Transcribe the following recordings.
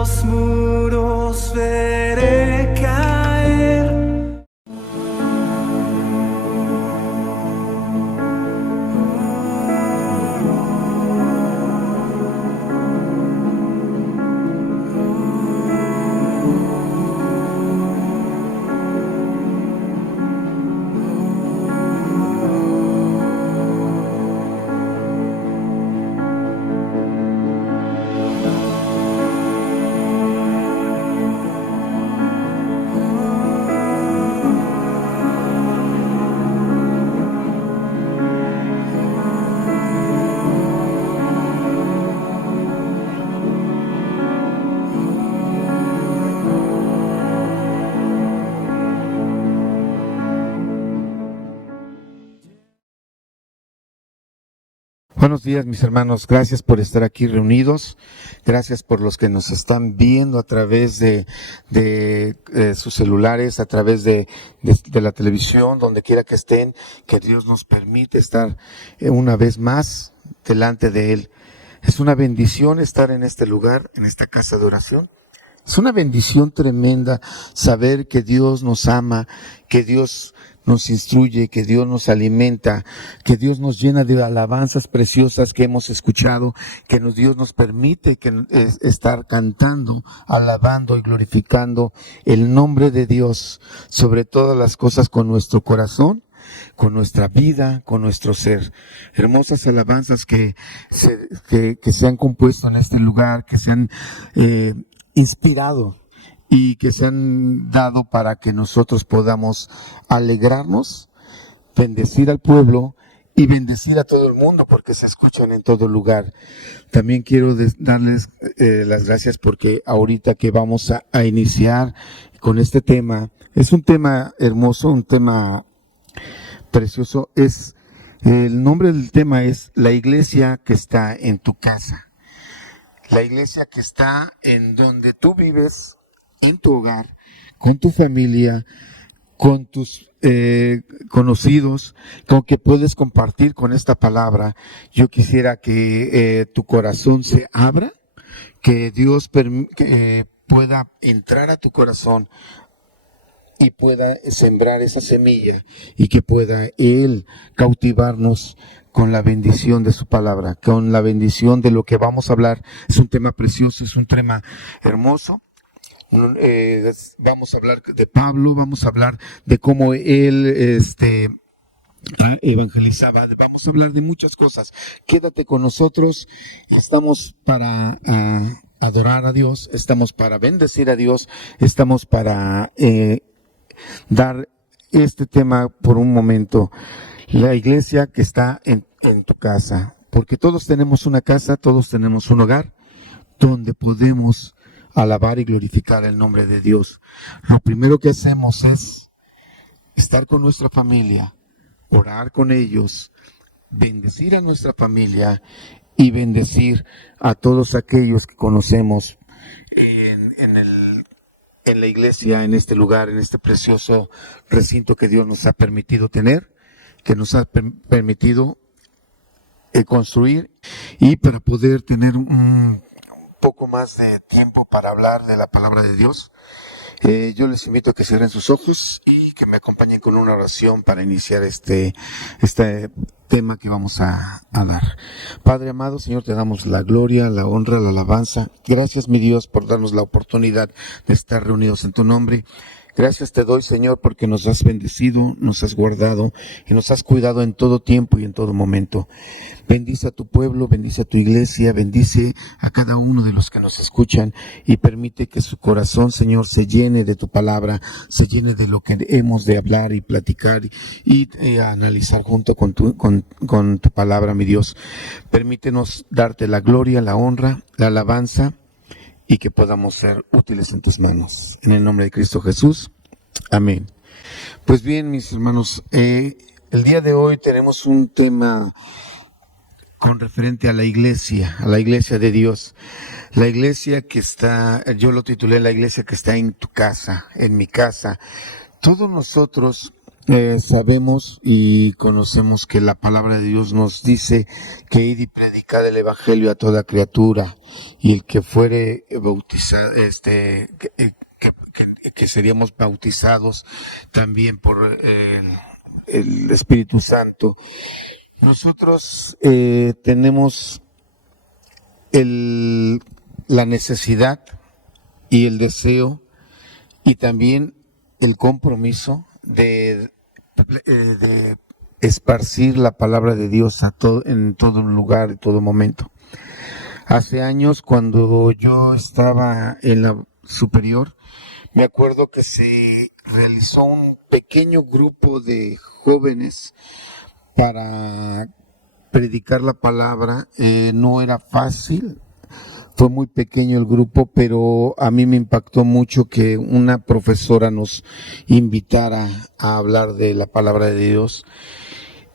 los muros veré caer. Buenos días, mis hermanos. Gracias por estar aquí reunidos. Gracias por los que nos están viendo a través de sus celulares, a través de la televisión, donde quiera que estén. Que Dios nos permite estar una vez más delante de Él. Es una bendición estar en este lugar, en esta casa de oración. Es una bendición tremenda saber que Dios nos ama, que Dios nos instruye, que Dios nos alimenta, que Dios nos llena de alabanzas preciosas que hemos escuchado, que Dios nos permite estar cantando, alabando y glorificando el nombre de Dios sobre todas las cosas con nuestro corazón, con nuestra vida, con nuestro ser. Hermosas alabanzas que se han compuesto en este lugar, que se han inspirado y que se han dado para que nosotros podamos alegrarnos, bendecir al pueblo y bendecir a todo el mundo, porque se escuchan en todo lugar. También quiero darles las gracias porque ahorita que vamos a iniciar con este tema, es un tema hermoso, un tema precioso. El nombre del tema es La iglesia que está en tu casa. La iglesia que está en donde tú vives, en tu hogar, con tu familia, con tus conocidos, con que puedes compartir con esta palabra. Yo quisiera que tu corazón se abra, que Dios pueda entrar a tu corazón y pueda sembrar esa semilla y que pueda Él cautivarnos con la bendición de su palabra, con la bendición de lo que vamos a hablar. Es un tema precioso, es un tema hermoso. Vamos a hablar de Pablo, vamos a hablar de cómo él evangelizaba, vamos a hablar de muchas cosas. Quédate con nosotros, estamos para adorar a Dios, estamos para bendecir a Dios, estamos para dar este tema por un momento. La iglesia que está en tu casa, porque todos tenemos una casa, todos tenemos un hogar donde podemos alabar y glorificar el nombre de Dios. Lo primero que hacemos es estar con nuestra familia, orar con ellos, bendecir a nuestra familia y bendecir a todos aquellos que conocemos en la iglesia, en este lugar, en este precioso recinto que Dios nos ha permitido tener, que nos ha permitido construir, y para poder tener un poco más de tiempo para hablar de la palabra de Dios. Yo les invito a que cierren sus ojos y que me acompañen con una oración para iniciar este tema que vamos a dar. Padre amado, Señor, te damos la gloria, la honra, la alabanza. Gracias, mi Dios, por darnos la oportunidad de estar reunidos en tu nombre. Gracias te doy, Señor, porque nos has bendecido, nos has guardado y nos has cuidado en todo tiempo y en todo momento. Bendice a tu pueblo, bendice a tu iglesia, bendice a cada uno de los que nos escuchan y permite que su corazón, Señor, se llene de tu palabra, se llene de lo que hemos de hablar y platicar y analizar junto con tu palabra, mi Dios. Permítenos darte la gloria, la honra, la alabanza, y que podamos ser útiles en tus manos. En el nombre de Cristo Jesús. Amén. Pues bien, mis hermanos, el día de hoy tenemos un tema con referente a la iglesia de Dios. La iglesia que está, yo lo titulé La iglesia que está en tu casa, en mi casa. Todos nosotros sabemos y conocemos que la palabra de Dios nos dice que id y predicad el evangelio a toda criatura, y el que fuere bautizado, que seríamos bautizados también por el Espíritu Santo. Nosotros tenemos la necesidad y el deseo y también el compromiso de esparcir la palabra de Dios en todo lugar, en todo momento. Hace años, cuando yo estaba en la superior, me acuerdo que se realizó un pequeño grupo de jóvenes para predicar la palabra. No era fácil, fue muy pequeño el grupo, pero a mí me impactó mucho que una profesora nos invitara a hablar de la palabra de Dios,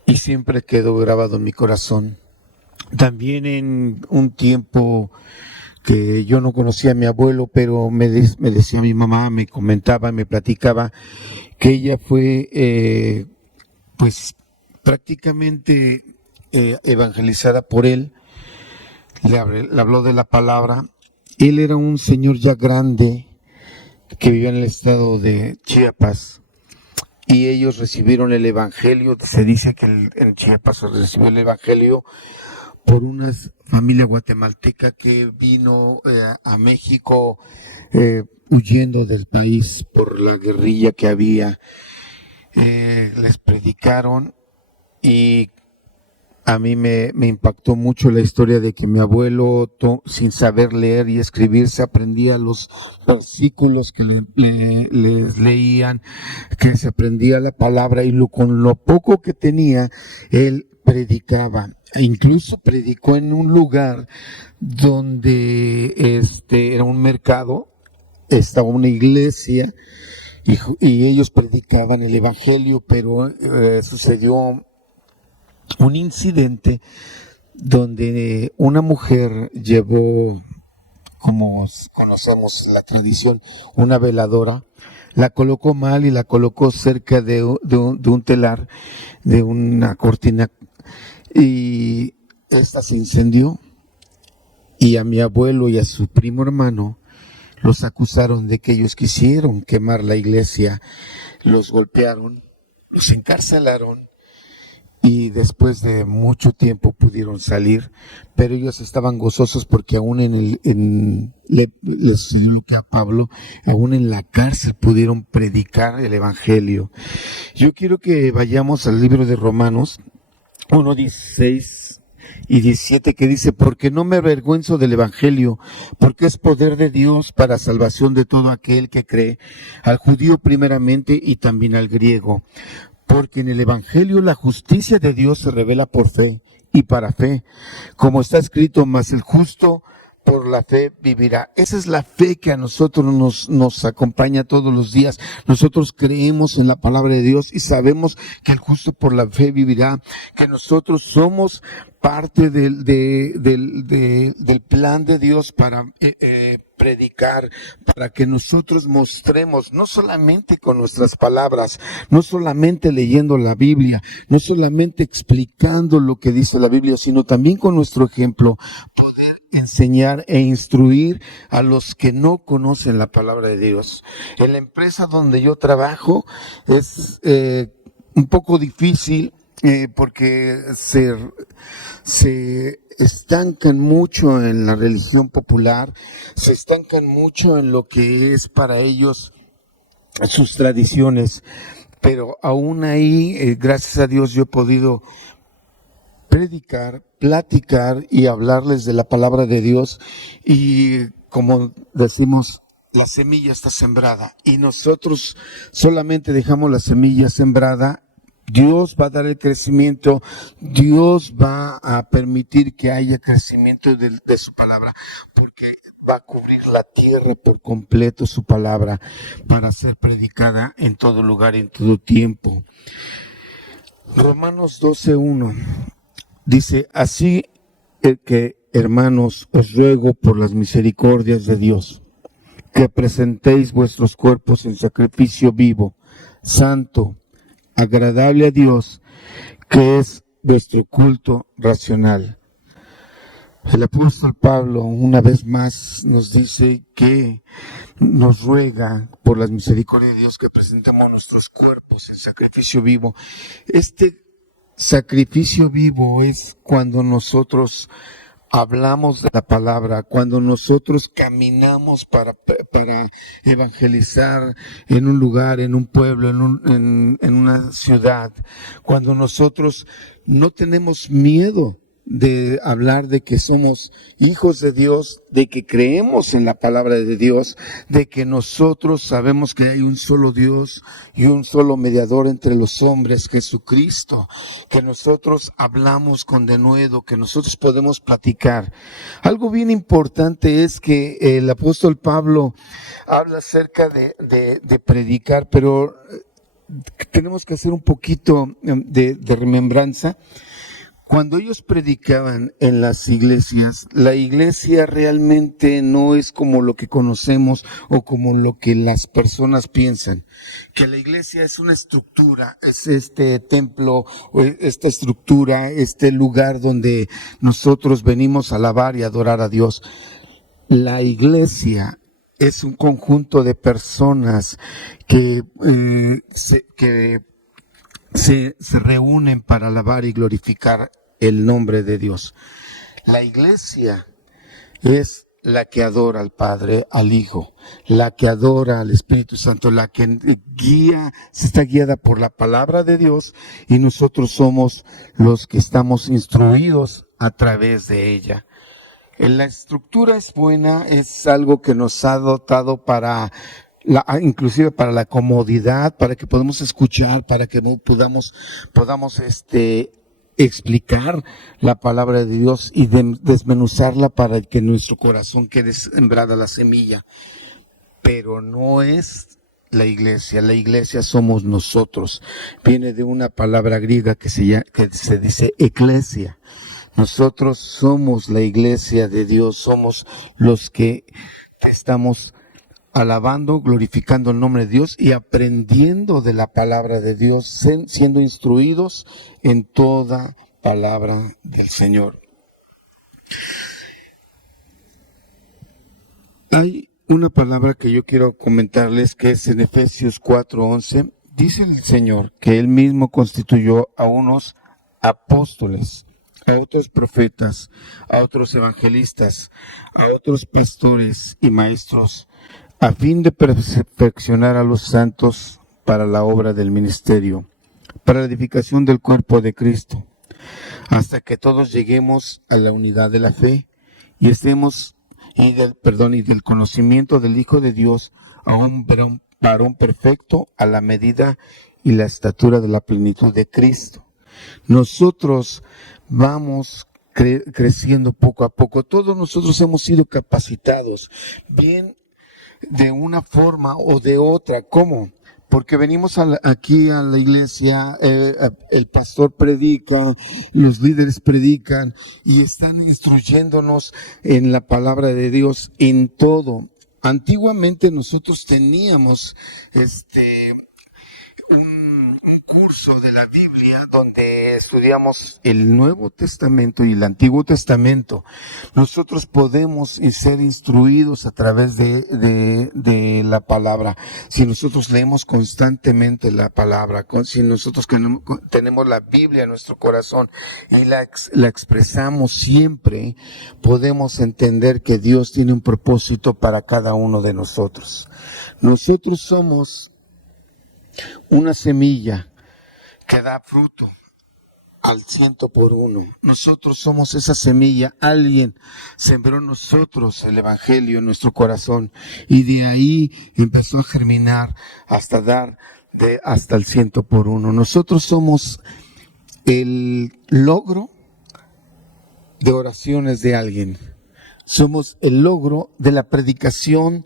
y siempre quedó grabado en mi corazón. También en un tiempo que yo no conocía a mi abuelo, pero me decía mi mamá, me comentaba, me platicaba que ella fue pues prácticamente evangelizada por él. Le habló de la palabra. Él era un señor ya grande que vivía en el estado de Chiapas, y ellos recibieron el evangelio. Se dice que en Chiapas se recibió el evangelio por una familia guatemalteca que vino a México huyendo del país por la guerrilla que había. Les predicaron, y a mí me impactó mucho la historia de que mi abuelo, sin saber leer y escribir, se aprendía los versículos que les leían, que se aprendía la palabra, y con lo poco que tenía, él predicaba. E incluso predicó en un lugar donde era un mercado, estaba una iglesia, y ellos predicaban el evangelio, pero sucedió un incidente donde una mujer llevó, como conocemos la tradición, una veladora, la colocó mal y la colocó cerca de un telar, de una cortina, y esta se incendió, y a mi abuelo y a su primo hermano los acusaron de que ellos quisieron quemar la iglesia. Los golpearon, los encarcelaron, y después de mucho tiempo pudieron salir, pero ellos estaban gozosos porque aún les sucedió lo que a Pablo, aún en la cárcel pudieron predicar el evangelio. Yo quiero que vayamos al libro de Romanos 1:16 y 17, que dice: porque no me avergüenzo del evangelio, porque es poder de Dios para salvación de todo aquel que cree, al judío primeramente y también al griego. Porque en el evangelio la justicia de Dios se revela por fe y para fe, como está escrito: mas el justo por la fe vivirá. Esa es la fe que a nosotros nos acompaña todos los días. Nosotros creemos en la palabra de Dios y sabemos que el justo por la fe vivirá, que nosotros somos parte del plan de Dios para predicar, para que nosotros mostremos, no solamente con nuestras palabras, no solamente leyendo la Biblia, no solamente explicando lo que dice la Biblia, sino también con nuestro ejemplo, poder enseñar e instruir a los que no conocen la palabra de Dios. En la empresa donde yo trabajo es un poco difícil porque se estancan mucho en la religión popular, se estancan mucho en lo que es para ellos sus tradiciones, pero aún ahí, gracias a Dios, yo he podido predicar, platicar y hablarles de la palabra de Dios, y como decimos, la semilla está sembrada y nosotros solamente dejamos la semilla sembrada. Dios va a dar el crecimiento, Dios va a permitir que haya crecimiento de su palabra, porque va a cubrir la tierra por completo su palabra para ser predicada en todo lugar, en todo tiempo. Romanos 12:1 dice: así que, hermanos, os ruego por las misericordias de Dios, que presentéis vuestros cuerpos en sacrificio vivo, santo, agradable a Dios, que es vuestro culto racional. El apóstol Pablo una vez más nos dice que nos ruega por las misericordias de Dios que presentemos nuestros cuerpos en sacrificio vivo. Este sacrificio vivo es cuando nosotros hablamos de la palabra, cuando nosotros caminamos para evangelizar en un lugar, en un pueblo, en una ciudad, cuando nosotros no tenemos miedo de hablar de que somos hijos de Dios, de que creemos en la palabra de Dios, de que nosotros sabemos que hay un solo Dios y un solo mediador entre los hombres, Jesucristo, que nosotros hablamos con denuedo, que nosotros podemos platicar. Algo bien importante es que el apóstol Pablo habla acerca de predicar, pero tenemos que hacer un poquito de remembranza. Cuando ellos predicaban en las iglesias, la iglesia realmente no es como lo que conocemos o como lo que las personas piensan. Que la iglesia es una estructura, es este templo, esta estructura, este lugar donde nosotros venimos a alabar y adorar a Dios. La iglesia es un conjunto de personas que se reúnen para alabar y glorificar el nombre de Dios. La iglesia es la que adora al Padre, al Hijo, la que adora al Espíritu Santo, la que está guiada por la palabra de Dios, y nosotros somos los que estamos instruidos a través de ella. La estructura es buena, es algo que nos ha dotado inclusive para la comodidad, para que podamos escuchar, para que podamos explicar la palabra de Dios y desmenuzarla para que en nuestro corazón quede sembrada la semilla. Pero no es la iglesia somos nosotros. Viene de una palabra griega que se dice eclesia. Nosotros somos la iglesia de Dios, somos los que estamos alabando, glorificando el nombre de Dios y aprendiendo de la palabra de Dios, siendo instruidos en toda palabra del Señor. Hay una palabra que yo quiero comentarles que es en Efesios 4:11. Dice el Señor que Él mismo constituyó a unos apóstoles, a otros profetas, a otros evangelistas, a otros pastores y maestros, a fin de perfeccionar a los santos para la obra del ministerio, para la edificación del cuerpo de Cristo, hasta que todos lleguemos a la unidad de la fe y estemos y del conocimiento del Hijo de Dios, a un varón perfecto a la medida y la estatura de la plenitud de Cristo. Nosotros vamos creciendo poco a poco. Todos nosotros hemos sido capacitados, bien de una forma o de otra. ¿Cómo? Porque venimos aquí a la iglesia, el pastor predica, los líderes predican y están instruyéndonos en la palabra de Dios en todo. Antiguamente nosotros teníamos un curso de la Biblia donde estudiamos el Nuevo Testamento y el Antiguo Testamento. Nosotros podemos ser instruidos a través de la palabra. Si nosotros leemos constantemente la palabra, si nosotros tenemos la Biblia en nuestro corazón y la expresamos siempre, podemos entender que Dios tiene un propósito para cada uno de nosotros. Nosotros somos una semilla que da fruto al 100%. Nosotros somos esa semilla. Alguien sembró en nosotros el evangelio en nuestro corazón y de ahí empezó a germinar hasta dar hasta el 100%. Nosotros somos el logro de oraciones de alguien. Somos el logro de la predicación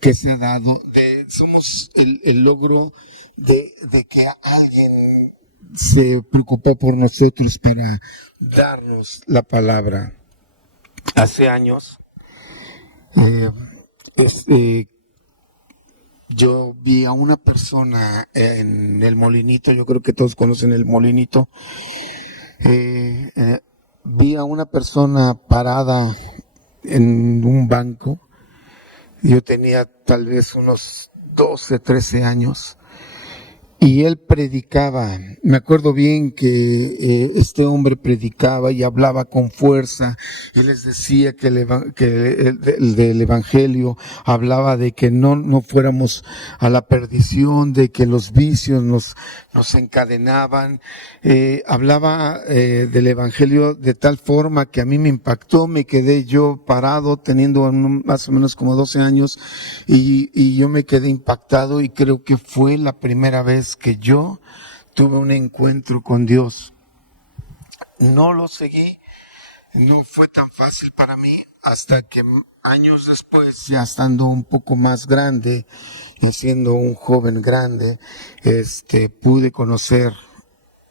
que se ha dado. Somos el logro de que alguien se preocupó por nosotros para darnos la palabra. Hace años yo vi a una persona en el Molinito, yo creo que todos conocen el Molinito, vi a una persona parada en un banco. Yo tenía tal vez unos 12, 13 años. Y él predicaba. Me acuerdo bien que este hombre predicaba y hablaba con fuerza. Él les decía que del Evangelio hablaba de que no fuéramos a la perdición, de que los vicios nos encadenaban. Hablaba del Evangelio de tal forma que a mí me impactó. Me quedé yo parado teniendo más o menos como 12 años y yo me quedé impactado, y creo que fue la primera vez que yo tuve un encuentro con Dios. No lo seguí, no fue tan fácil para mí hasta que años después, ya estando un poco más grande, y siendo un joven grande, pude conocer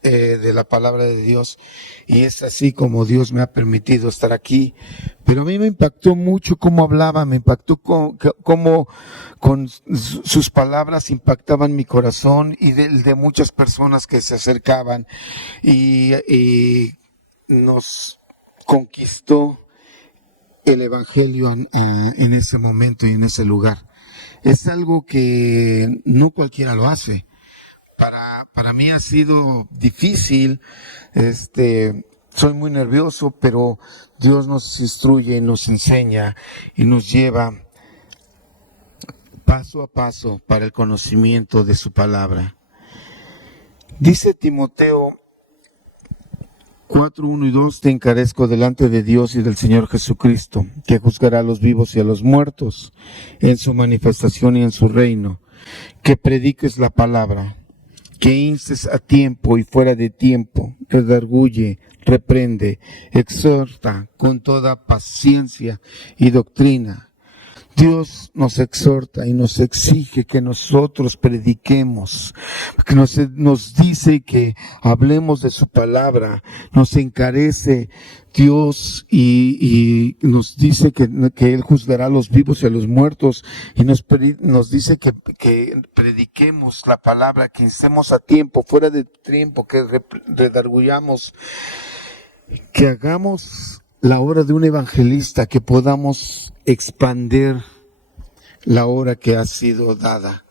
de la palabra de Dios, y es así como Dios me ha permitido estar aquí. Pero a mí me impactó mucho cómo hablaba, me impactó cómo con sus palabras impactaban mi corazón y de muchas personas que se acercaban, y nos conquistó el Evangelio en ese momento y en ese lugar. Es algo que no cualquiera lo hace. Para mí ha sido difícil, soy muy nervioso, pero Dios nos instruye, nos enseña y nos lleva paso a paso para el conocimiento de su palabra. Dice Timoteo 4, 1 y 2, te encarezco delante de Dios y del Señor Jesucristo, que juzgará a los vivos y a los muertos en su manifestación y en su reino, que prediques la palabra, que instes a tiempo y fuera de tiempo, redarguye, reprende, exhorta con toda paciencia y doctrina. Dios nos exhorta y nos exige que nosotros prediquemos, que nos dice que hablemos de su palabra, nos encarece Dios y nos dice que Él juzgará a los vivos y a los muertos, y nos dice que prediquemos la palabra, que instemos a tiempo, fuera de tiempo, que redarguyamos, que hagamos la obra de un evangelista, que podamos expandir la obra que ha sido dada.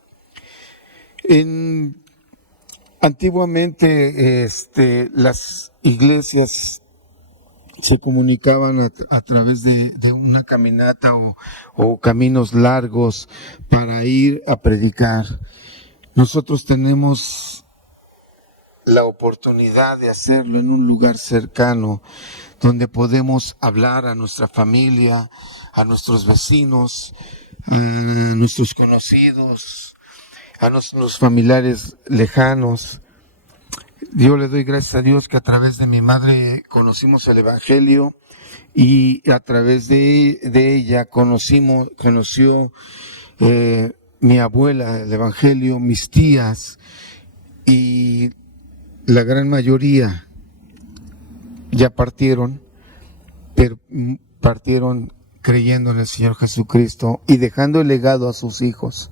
Antiguamente las iglesias se comunicaban a través de una caminata o caminos largos para ir a predicar. Nosotros tenemos la oportunidad de hacerlo en un lugar cercano, donde podemos hablar a nuestra familia, a nuestros vecinos, a nuestros conocidos, a nuestros familiares lejanos. Yo le doy gracias a Dios que a través de mi madre conocimos el Evangelio, y a través de ella conoció mi abuela el Evangelio, mis tías, y la gran mayoría ya partieron, pero partieron creyendo en el Señor Jesucristo y dejando el legado a sus hijos.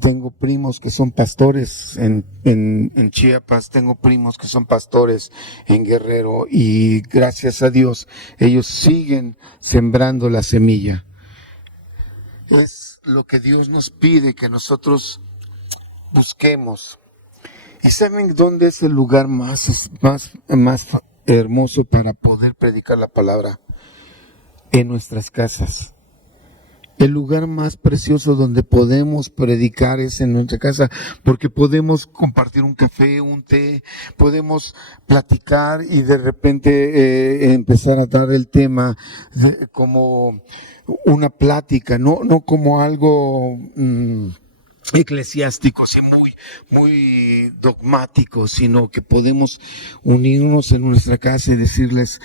Tengo primos que son pastores en Chiapas, tengo primos que son pastores en Guerrero, y gracias a Dios ellos siguen sembrando la semilla. Es lo que Dios nos pide que nosotros busquemos. ¿Y saben dónde es el lugar más hermoso para poder predicar la palabra? En nuestras casas. El lugar más precioso donde podemos predicar es en nuestra casa, porque podemos compartir un café, un té, podemos platicar y de repente empezar a dar el tema como una plática, no como algo eclesiásticos y muy dogmáticos, sino que podemos unirnos en nuestra casa y decirles,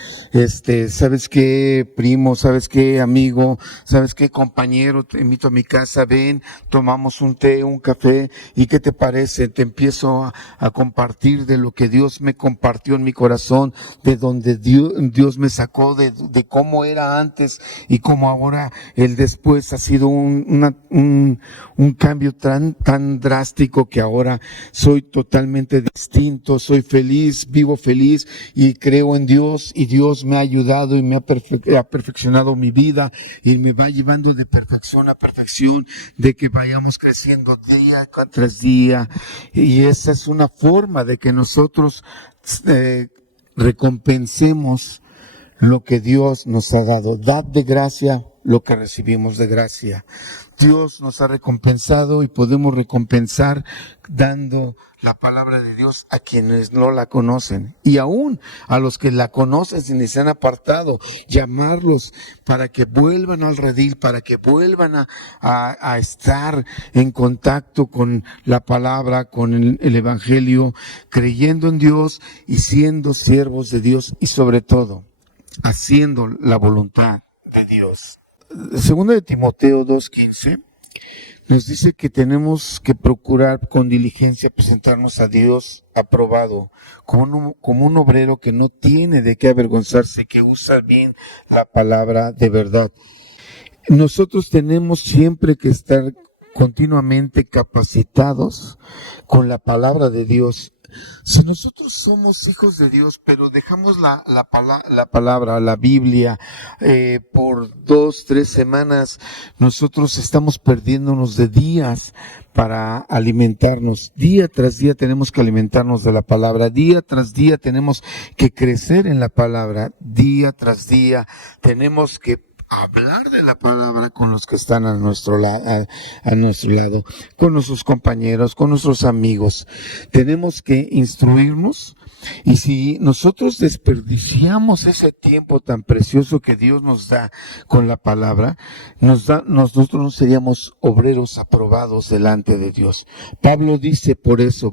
¿sabes qué, primo? ¿Sabes qué, amigo? ¿Sabes qué, compañero? Te invito a mi casa, ven, tomamos un té, un café, ¿y qué te parece? Te empiezo a compartir de lo que Dios me compartió en mi corazón, de donde Dios me sacó, de cómo era antes y cómo ahora el después ha sido un cambio tan drástico que ahora soy totalmente distinto, soy feliz, vivo feliz y creo en Dios, y Dios me ha ayudado y me ha perfeccionado mi vida y me va llevando de perfección a perfección, de que vayamos creciendo día tras día, y esa es una forma de que nosotros recompensemos lo que Dios nos ha dado. Dad de gracia lo que recibimos de gracia. Dios nos ha recompensado y podemos recompensar dando la palabra de Dios a quienes no la conocen, y aún a los que la conocen y se han apartado, llamarlos para que vuelvan al redil, para que vuelvan a estar en contacto con la palabra, con el Evangelio, creyendo en Dios y siendo siervos de Dios, y sobre todo haciendo la voluntad de Dios. Segunda de Timoteo 2:15 nos dice que tenemos que procurar con diligencia presentarnos a Dios aprobado, como un obrero que no tiene de qué avergonzarse, que usa bien la palabra de verdad. Nosotros tenemos siempre que estar continuamente capacitados con la palabra de Dios. Si nosotros somos hijos de Dios, pero dejamos la palabra, la Biblia, por 2-3 semanas, nosotros estamos perdiéndonos de días para alimentarnos. Día tras día tenemos que alimentarnos de la palabra. Día tras día tenemos que crecer en la palabra. Día tras día tenemos que hablar de la palabra con los que están a nuestro lado, con nuestros compañeros, con nuestros amigos. Tenemos que instruirnos, y si nosotros desperdiciamos ese tiempo tan precioso que Dios nos da con la palabra, nosotros no seríamos obreros aprobados delante de Dios. Pablo dice por eso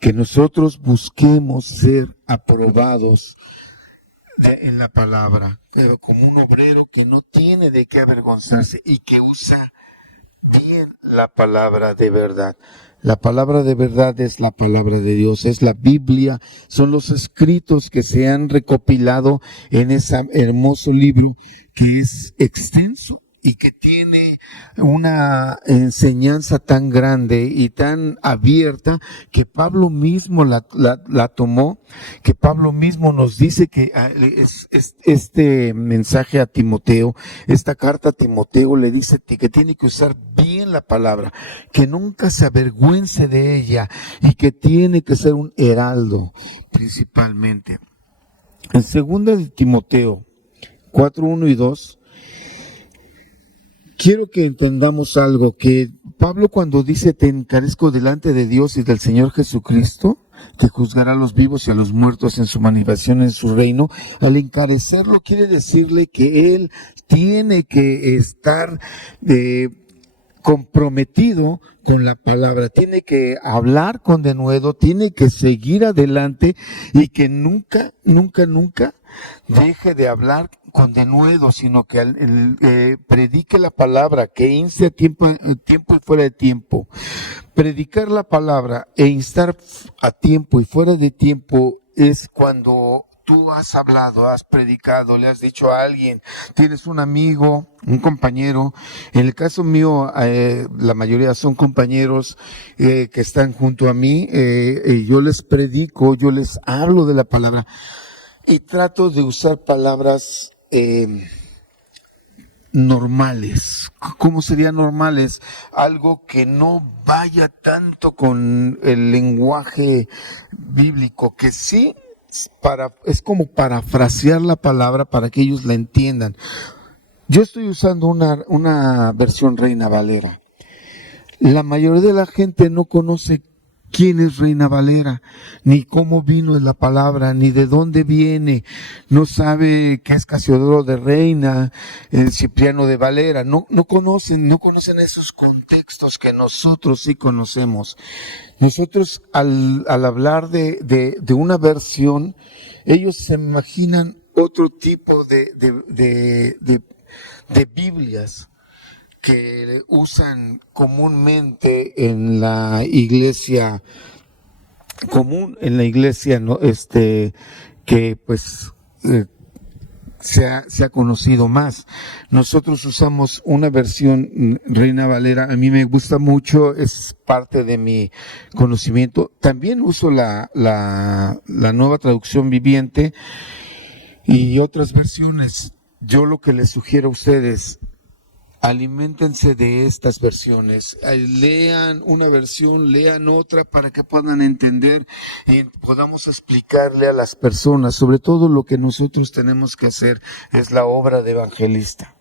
que nosotros busquemos ser aprobados en la palabra, pero como un obrero que no tiene de qué avergonzarse y que usa bien la palabra de verdad. La palabra de verdad es la palabra de Dios, es la Biblia, son los escritos que se han recopilado en ese hermoso libro que es extenso y que tiene una enseñanza tan grande y tan abierta que Pablo mismo la tomó, que Pablo mismo nos dice que este mensaje a Timoteo, esta carta a Timoteo, le dice que tiene que usar bien la palabra, que nunca se avergüence de ella y que tiene que ser un heraldo principalmente. En 2 de Timoteo 4:1 y 2, quiero que entendamos algo, que Pablo cuando dice te encarezco delante de Dios y del Señor Jesucristo, que juzgará a los vivos y a los muertos en su manifestación en su reino, al encarecerlo quiere decirle que él tiene que estar comprometido con la palabra, tiene que hablar con denuedo, tiene que seguir adelante y que nunca deje de hablar con denuedo, sino que predique la palabra, que inste a tiempo y fuera de tiempo. Predicar la palabra e instar a tiempo y fuera de tiempo es cuando tú has hablado, has predicado, le has dicho a alguien, tienes un amigo, un compañero. En el caso mío, la mayoría son compañeros que están junto a mí, y yo les predico, yo les hablo de la palabra y trato de usar palabras normales. ¿Cómo serían normales? Algo que no vaya tanto con el lenguaje bíblico, que sí es como parafrasear la palabra para que ellos la entiendan. Yo estoy usando una versión Reina Valera. La mayoría de la gente no conoce quién es Reina Valera, ni cómo vino la palabra, ni de dónde viene, no sabe qué es Casiodoro de Reina, Cipriano de Valera, no conocen esos contextos que nosotros sí conocemos. Nosotros al hablar de una versión, ellos se imaginan otro tipo de Biblias que usan comúnmente en la iglesia no que pues se ha conocido más. Nosotros usamos una versión Reina Valera, a mí me gusta mucho, es parte de mi conocimiento. También uso la Nueva Traducción Viviente y otras versiones. Yo lo que les sugiero a ustedes, aliméntense de estas versiones, lean una versión, lean otra para que puedan entender y podamos explicarle a las personas. Sobre todo lo que nosotros tenemos que hacer es la obra de evangelista,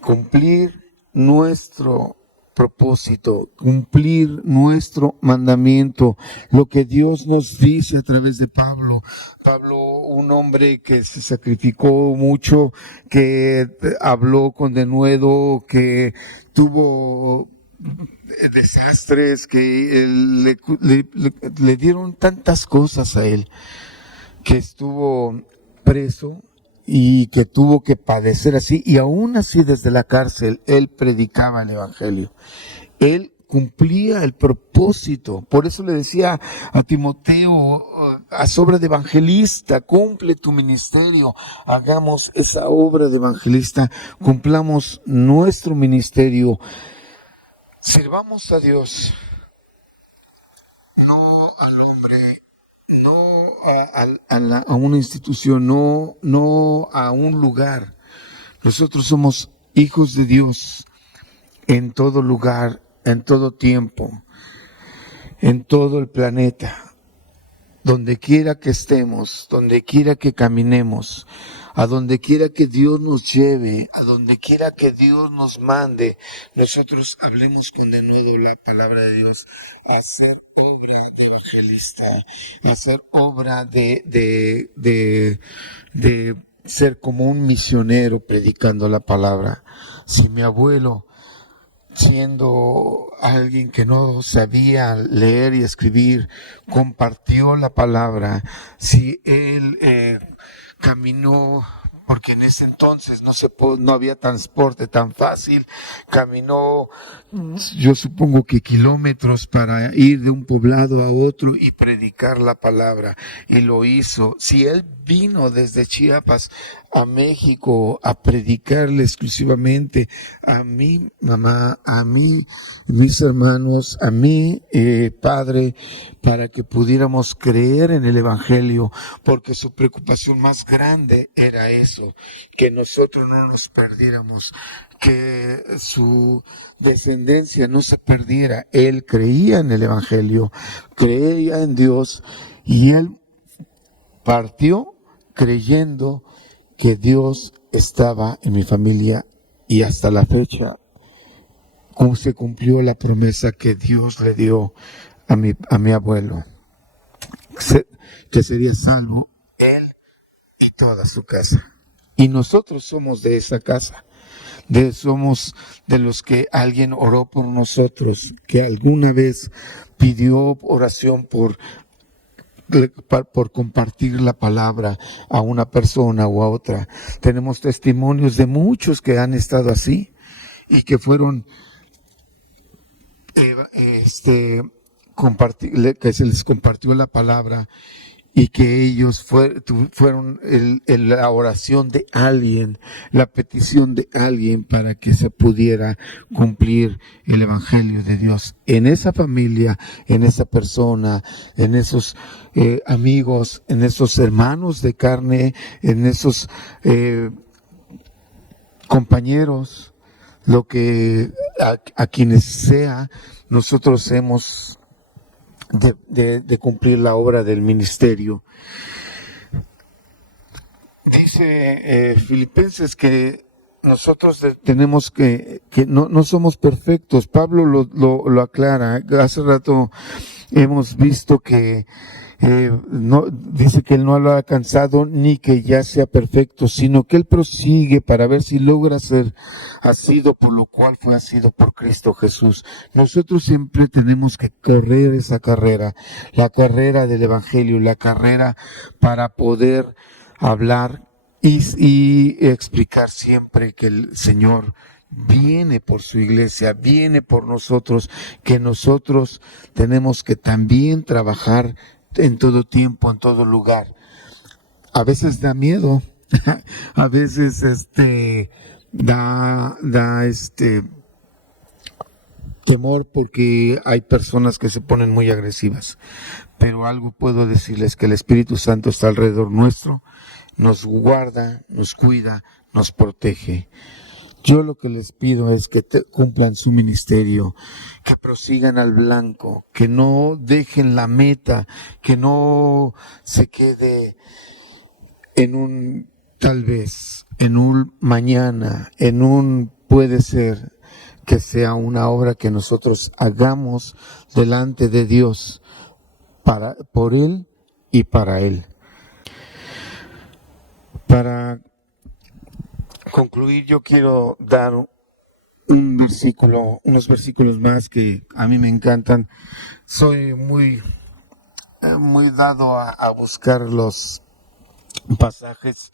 cumplir nuestro propósito, cumplir nuestro mandamiento, lo que Dios nos dice a través de Pablo. Pablo, un hombre que se sacrificó mucho, que habló con denuedo, que tuvo desastres, que le dieron tantas cosas a él, que estuvo preso y que tuvo que padecer así, y aún así desde la cárcel él predicaba el evangelio. Él cumplía el propósito. Por eso le decía a Timoteo, haz obra de evangelista, cumple tu ministerio, hagamos esa obra de evangelista, cumplamos nuestro ministerio, sirvamos a Dios, no al hombre, no a una institución, no a un lugar. Nosotros somos hijos de Dios en todo lugar, en todo tiempo, en todo el planeta, donde quiera que estemos, donde quiera que caminemos, a donde quiera que Dios nos lleve, a donde quiera que Dios nos mande, nosotros hablemos con denuedo la palabra de Dios, hacer obra de evangelista, hacer obra de ser como un misionero predicando la palabra. Si mi abuelo, siendo alguien que no sabía leer y escribir, compartió la palabra, si él caminó, porque en ese entonces no había transporte tan fácil, caminó, yo supongo que kilómetros para ir de un poblado a otro y predicar la palabra, y lo hizo. Si él vino desde Chiapas a México a predicarle exclusivamente a mi mamá, a mí, mis hermanos, a mí, padre, para que pudiéramos creer en el evangelio, porque su preocupación más grande era eso, que nosotros no nos perdiéramos, que su descendencia no se perdiera. Él creía en el evangelio, creía en Dios, y él partió creyendo que Dios estaba en mi familia, y hasta la fecha cómo se cumplió la promesa que Dios le dio a mi abuelo, que sería salvo él y toda su casa. Y nosotros somos de esa casa, somos de los que alguien oró por nosotros, que alguna vez pidió oración por compartir la palabra a una persona o a otra. Tenemos testimonios de muchos que han estado así y que fueron que se les compartió la palabra y que ellos fueron la oración de alguien, la petición de alguien para que se pudiera cumplir el evangelio de Dios en esa familia, en esa persona, en esos amigos, en esos hermanos de carne, en esos compañeros, lo que a quienes sea, nosotros hemos de cumplir la obra del ministerio. Dice Filipenses que nosotros tenemos que no somos perfectos. Pablo lo aclara. Hace rato hemos visto que no, dice que Él no lo ha alcanzado ni que ya sea perfecto, sino que Él prosigue para ver si logra ser asido por lo cual fue asido por Cristo Jesús. Nosotros siempre tenemos que correr esa carrera, la carrera del Evangelio, la carrera para poder hablar y explicar siempre que el Señor viene por su iglesia, viene por nosotros, que nosotros tenemos que también trabajar en todo tiempo, en todo lugar. A veces da miedo, a veces da temor porque hay personas que se ponen muy agresivas. Pero algo puedo decirles, que el Espíritu Santo está alrededor nuestro, nos guarda, nos cuida, nos protege. Yo lo que les pido es que cumplan su ministerio, que prosigan al blanco, que no dejen la meta, que no se quede en un tal vez, en un mañana, en un puede ser, que sea una obra que nosotros hagamos delante de Dios, por Él y para Él. Para concluir, yo quiero dar unos versículos más que a mí me encantan. Soy muy dado a buscar los pasajes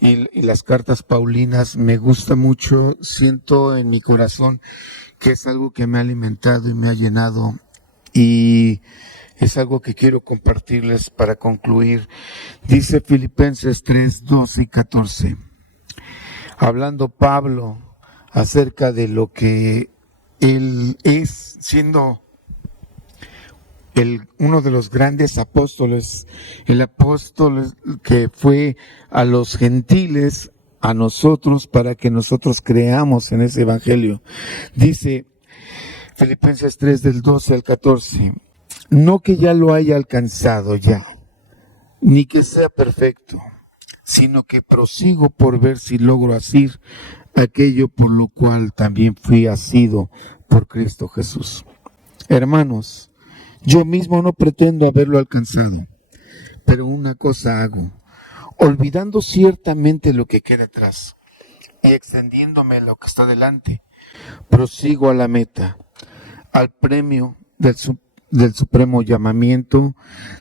y las cartas paulinas. Me gusta mucho, siento en mi corazón que es algo que me ha alimentado y me ha llenado, y es algo que quiero compartirles para concluir. Dice Filipenses 3, 12 y 14. Hablando Pablo acerca de lo que él es, siendo uno de los grandes apóstoles, el apóstol que fue a los gentiles, a nosotros, para que nosotros creamos en ese evangelio. Dice Filipenses 3 del 12 al 14, no que ya lo haya alcanzado ya, ni que sea perfecto, sino que prosigo por ver si logro asir aquello por lo cual también fui asido por Cristo Jesús. Hermanos, yo mismo no pretendo haberlo alcanzado, pero una cosa hago, olvidando ciertamente lo que queda atrás y extendiéndome a lo que está delante, prosigo a la meta, al premio del supremo llamamiento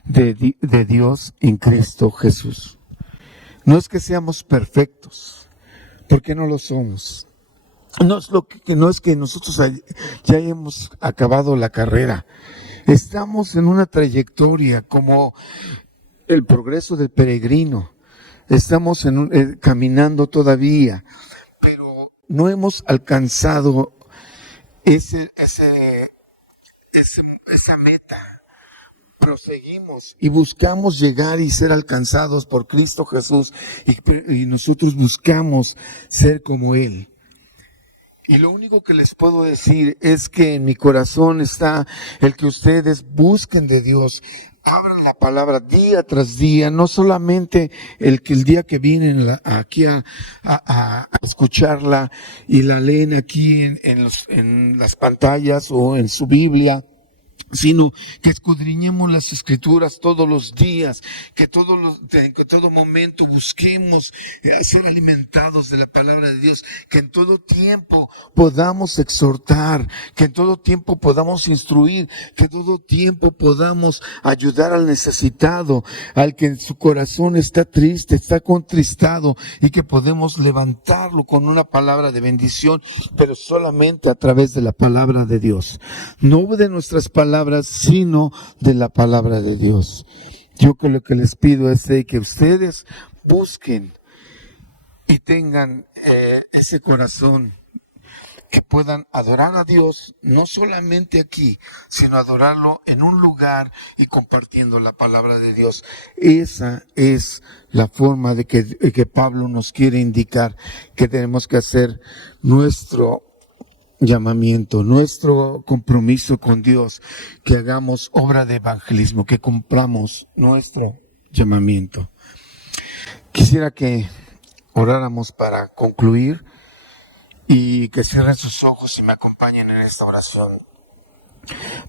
de Dios en Cristo Jesús. No es que seamos perfectos, porque no lo somos. No es que nosotros ya hayamos acabado la carrera. Estamos en una trayectoria como el progreso del peregrino. Estamos caminando todavía, pero no hemos alcanzado esa meta. Proseguimos y buscamos llegar y ser alcanzados por Cristo Jesús, y nosotros buscamos ser como Él. Y lo único que les puedo decir es que en mi corazón está el que ustedes busquen de Dios, abran la palabra día tras día, no solamente el día que vienen aquí a escucharla y la leen aquí en las pantallas o en su Biblia, sino que escudriñemos las Escrituras todos los días, que en todo momento busquemos ser alimentados de la palabra de Dios, que en todo tiempo podamos exhortar, que en todo tiempo podamos instruir, que en todo tiempo podamos ayudar al necesitado, al que en su corazón está triste, está contristado, y que podemos levantarlo con una palabra de bendición, pero solamente a través de la palabra de Dios, no de nuestras palabras, sino de la palabra de Dios. Yo que lo que les pido es que ustedes busquen y tengan ese corazón, que puedan adorar a Dios, no solamente aquí, sino adorarlo en un lugar y compartiendo la palabra de Dios. Esa es la forma de que Pablo nos quiere indicar que tenemos que hacer nuestro llamamiento, nuestro compromiso con Dios, que hagamos obra de evangelismo, que cumplamos nuestro llamamiento. Quisiera que oráramos para concluir y que cierren sus ojos y me acompañen en esta oración.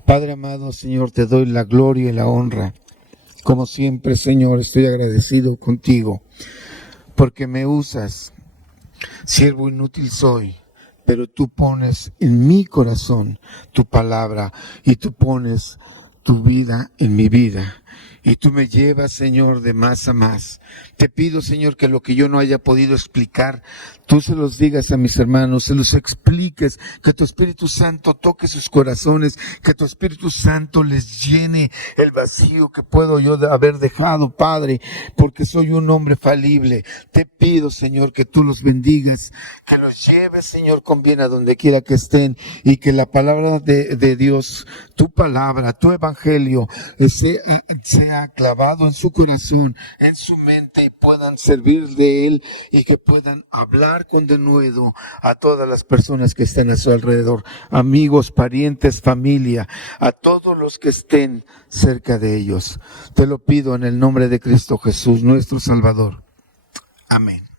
Padre amado, Señor, te doy la gloria y la honra. Como siempre, Señor, estoy agradecido contigo porque me usas. Siervo inútil soy, pero tú pones en mi corazón tu palabra y tú pones tu vida en mi vida. Y tú me llevas, Señor, de más a más. Te pido, Señor, que lo que yo no haya podido explicar, tú se los digas a mis hermanos, se los expliques, que tu Espíritu Santo toque sus corazones, que tu Espíritu Santo les llene el vacío que puedo yo haber dejado, Padre, porque soy un hombre falible. Te pido, Señor, que tú los bendigas, que los lleves, Señor, con bien a donde quiera que estén, y que la palabra de Dios, tu palabra, tu evangelio, sea clavado en su corazón, en su mente, y puedan servir de él y que puedan hablar con denuedo a todas las personas que estén a su alrededor, amigos, parientes, familia, a todos los que estén cerca de ellos. Te lo pido en el nombre de Cristo Jesús, nuestro Salvador. Amén.